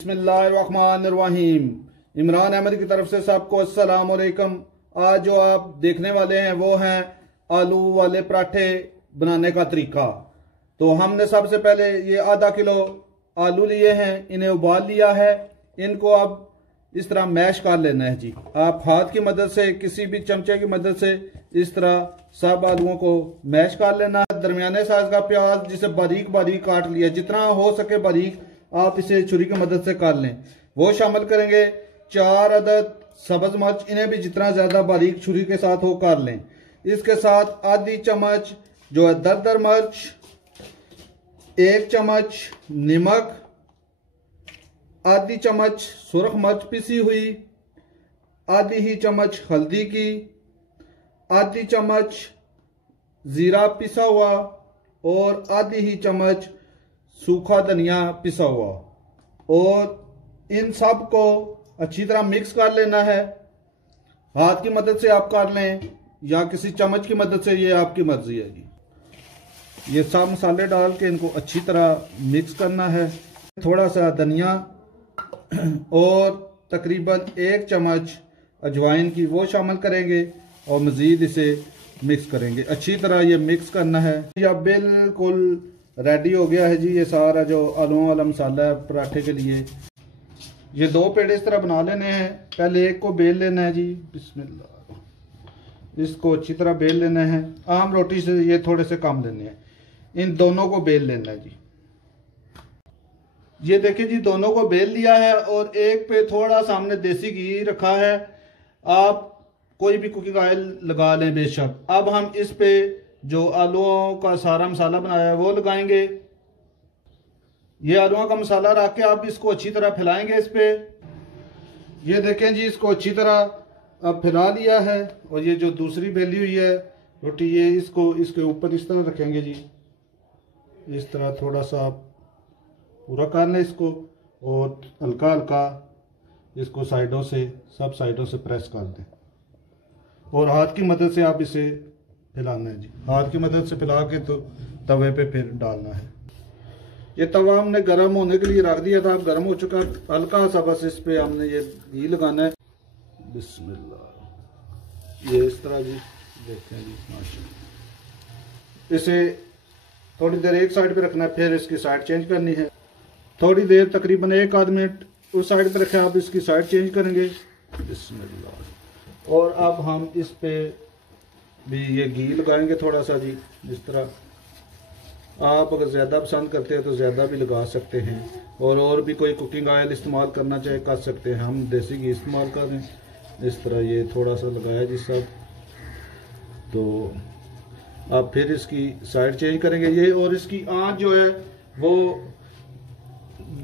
बिस्मिल्लाहिर्रहमानिर्रहीम। इमरान अहमद की तरफ से सबको अस्सलाम वालेकुम। आज जो आप देखने वाले हैं वो हैं आलू वाले पराठे बनाने का तरीका। तो हमने सबसे पहले ये आधा किलो आलू लिए हैं, इन्हें उबाल लिया है। इनको अब इस तरह मैश कर लेना है जी। आप हाथ की मदद से, किसी भी चमचे की मदद से इस तरह सब आलूओं को मैश कर लेना है। दरमियाने साइज का प्याज जिसे बारीक बारीक काट लिया, जितना हो सके बारीक आप इसे छुरी की मदद से काट लें, वो शामिल करेंगे। 4 अदद सब्ज मिर्च, इन्हें भी जितना ज्यादा बारीक छुरी के साथ हो काट लें। इसके साथ आधी चम्मच जो है दरदर मिर्च, 1 चम्मच नमक, आधी चम्मच सुरख मिर्च पिसी हुई, आधी ही चम्मच हल्दी की, आधी चम्मच जीरा पिसा हुआ और आधी ही चम्मच सूखा धनिया पिसा हुआ। और इन सब को अच्छी तरह मिक्स कर लेना है। हाथ की मदद से आप कर लें या किसी चम्मच की मदद से, ये आपकी मर्जी है जी। ये सब मसाले डाल के इनको अच्छी तरह मिक्स करना है। थोड़ा सा धनिया और तकरीबन 1 चम्मच अजवाइन की वो शामिल करेंगे और मज़ीद इसे मिक्स करेंगे। अच्छी तरह ये मिक्स करना है। यह बिल्कुल रेडी हो गया है जी। ये सारा जो आलू वाला मसाला है पराठे के लिए, ये 2 पेड़े इस तरह बना लेने हैं। पहले एक को बेल लेना है जी, बिस्मिल्लाह। इसको अच्छी तरह बेल लेना है। आम रोटी से ये थोड़े से कम लेने हैं। इन दोनों को बेल लेना है जी। ये देखिए जी, दोनों को बेल लिया है और एक पे थोड़ा सा हमने देसी घी रखा है। आप कोई भी कुकिंग ऑयल लगा लें बेशक। अब हम इस पे जो आलूओं का सारा मसाला बनाया है वो लगाएंगे। ये आलूओं का मसाला रख के आप इसको अच्छी तरह फैलाएंगे इस पे। ये देखें जी, इसको अच्छी तरह अब फैला लिया है। और ये जो दूसरी बेली हुई है रोटी, ये इसको इसके ऊपर इस तरह रखेंगे जी। इस तरह थोड़ा सा आप पूरा कर लें इसको और हल्का हल्का इसको साइडों से, सब साइडों से प्रेस कर दें और हाथ की मदद से आप इसे फैलाना है जी। हाथ की मदद से फैला के तो तवे पे फिर डालना है। ये तवा हमने गर्म होने के लिए रख दिया था, अब गर्म हो चुका। हल्का सा बस इस पे हमने ये घी लगाना है। बिस्मिल्लाह। ये इस तरह जी, देखते हैं जी माशाल्लाह। इसे थोड़ी देर एक साइड पे रखना है, फिर इसकी साइड चेंज करनी है। थोड़ी देर तकरीबन 1 आध मिनट उस साइड पे रखें, आप इसकी साइड चेंज करेंगे। बिस्मिल्लाह। और अब हम इस पे भी ये घी लगाएंगे थोड़ा सा जी। इस तरह आप अगर ज़्यादा पसंद करते हैं तो ज़्यादा भी लगा सकते हैं, और भी कोई कुकिंग ऑयल इस्तेमाल करना चाहे कर सकते हैं। हम देसी घी इस्तेमाल कर रहे हैं। इस तरह ये थोड़ा सा लगाया जी सब। तो आप फिर इसकी साइड चेंज करेंगे ये। और इसकी आंच जो है वो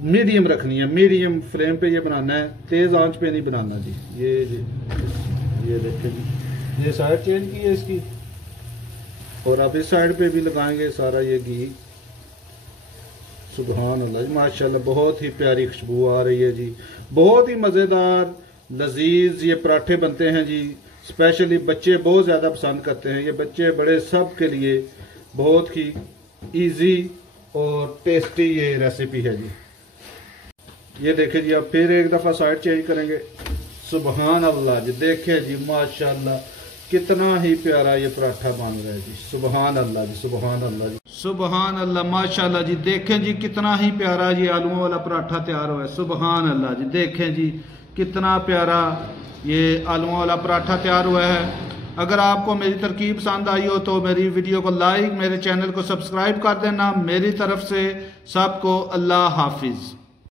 मीडियम रखनी है, मीडियम फ्लेम पे ये बनाना है, तेज़ आंच पे नहीं बनाना जी। ये देखें जी, ये साइड चेंज की है इसकी। और अब इस साइड पे भी लगाएंगे सारा ये घी। सुभान अल्लाह जी, माशाल्लाह बहुत ही प्यारी खुशबू आ रही है जी। बहुत ही मज़ेदार लजीज ये पराठे बनते हैं जी। स्पेशली बच्चे बहुत ज़्यादा पसंद करते हैं। ये बच्चे बड़े सब के लिए बहुत ही इजी और टेस्टी ये रेसिपी है जी। ये देखें जी, अब फिर एक दफ़ा साइड चेंज करेंगे। सुभान अल्लाह जी, देखें जी माशाल्लाह कितना ही प्यारा ये पराठा बन रहा है जी। सुभान अल्लाह जी, सुभान अल्लाह जी, सुभान अल्लाह, माशाल्लाह जी। देखें जी कितना ही प्यारा ये आलूओं वाला पराठा तैयार हुआ है। सुभान अल्लाह जी, देखें जी कितना प्यारा ये आलूओं वाला पराठा तैयार हुआ है। अगर आपको मेरी तरकीब पसंद आई हो तो मेरी वीडियो को लाइक, मेरे चैनल को सब्सक्राइब कर देना। मेरी तरफ से सबको अल्लाह हाफिज।